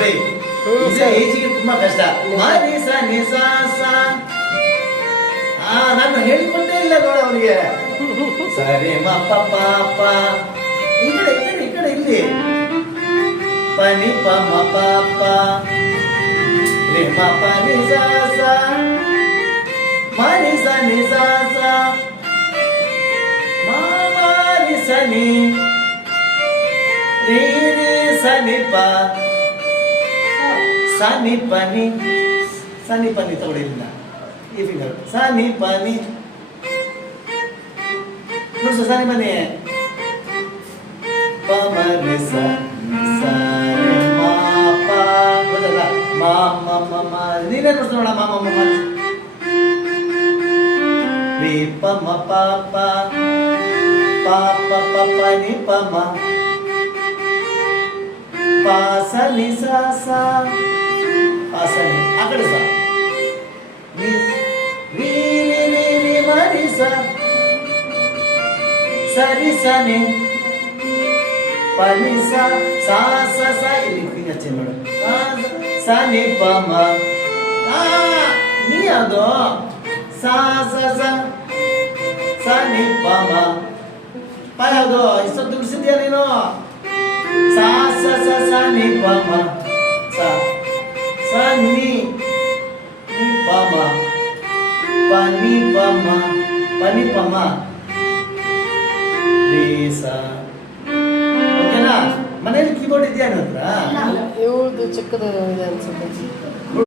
ನೋಡಿ ಇದು ಏಜಿಗೆ ತುಂಬಾ ಕಷ್ಟ. ನಿ ಸ ನಿ ಸ ಸ. ನಾನು ಹೇಳ್ಕೊಟ್ಟೇ ಇಲ್ಲ ನೋಡ ಅವನಿಗೆ. ಸರಿ ಮ ಪ ಪ ಪ. ಈ ಕಡೆ ಈ ಕಡೆ ಈ ಕಡೆ ಇಲ್ಲಿ. ಪ ನಿ ಪ ಮ ಪ ಪ. ರೆ ಮ ಪ ನಿ ಸ ಸ. ಮ ನಿ ಸ ನಿ ಸ ಸ. ಮ ಮ ನಿ ಸ ನಿ. ರಿ ರಿ ಸ ನಿ ಪ. ಸ ನಿ ಪ ನಿ. ಸ ನಿ ಪ ನಿ ತಗೊಳ್ಳಿಲ್ಲ ಈ ಫಿಂಗರ್. ಸ ನಿ ಪ ನಿ. ನೋಡಿ ಸ ನಿ ಪ ನಿ. ಪ ಮ ರಿ ಸ ಸ ರಿ ಮ ಪ. ಗೊತ್ತಲ್ಲ ಮ ಮ ಮ ಮ. ನೀನೇ ನೋಡ್ತಾ ನೋಡ ಮ ಮ ಮ ಮ. ರಿ ಪ ಮ ಪ ಪ. ಪ ಪ ಪ ಪ ನಿ ಪ ಮ. ಪ ಸ ನಿ ಸ ಸ. ಪ ಸ ನಿ ಆ ಕಡೆ ಸ. ರಿ ರಿ ರಿ ರಿ ಮ ರಿ ಸ. ಸ ರಿ ಸ ನಿ. ಪ ನಿ ಸ ಸ ಸ ಸ. ಇಲ್ಲಿ ಫಿಂಗರ್ ಚೇಂಜ್ ಮಾಡು. ಸ ನಿ ಪ ಮ. ನೀ ಅದು ಸ ಸ ಸ. ಸ ನಿ ಪ ಮ. ಪ ಯಾವುದು ಇಷ್ಟೊತ್ತು ಬಿಡಿಸಿದ್ಯಾ ನೀನು. ಸ ಸ ಸ ಸ ನಿ ಪ ಮ. ಸ ಸ ನಿ ನಿ ಪ ಮ. ಪ ನಿ ಪ ಮ. ಪ ನಿ ಪ ಮ. ರಿ ಸ. ಓಕೆನಾ? ಮನೇಲಿ ಕೀಬೋರ್ಡ್ ಇದೆಯಾ ನನ್ನ ಹತ್ರ? ಇವ್ರದ್ದು ಚಿಕ್ಕದು ಇದೆ ಅನ್ಸುತ್ತೆ.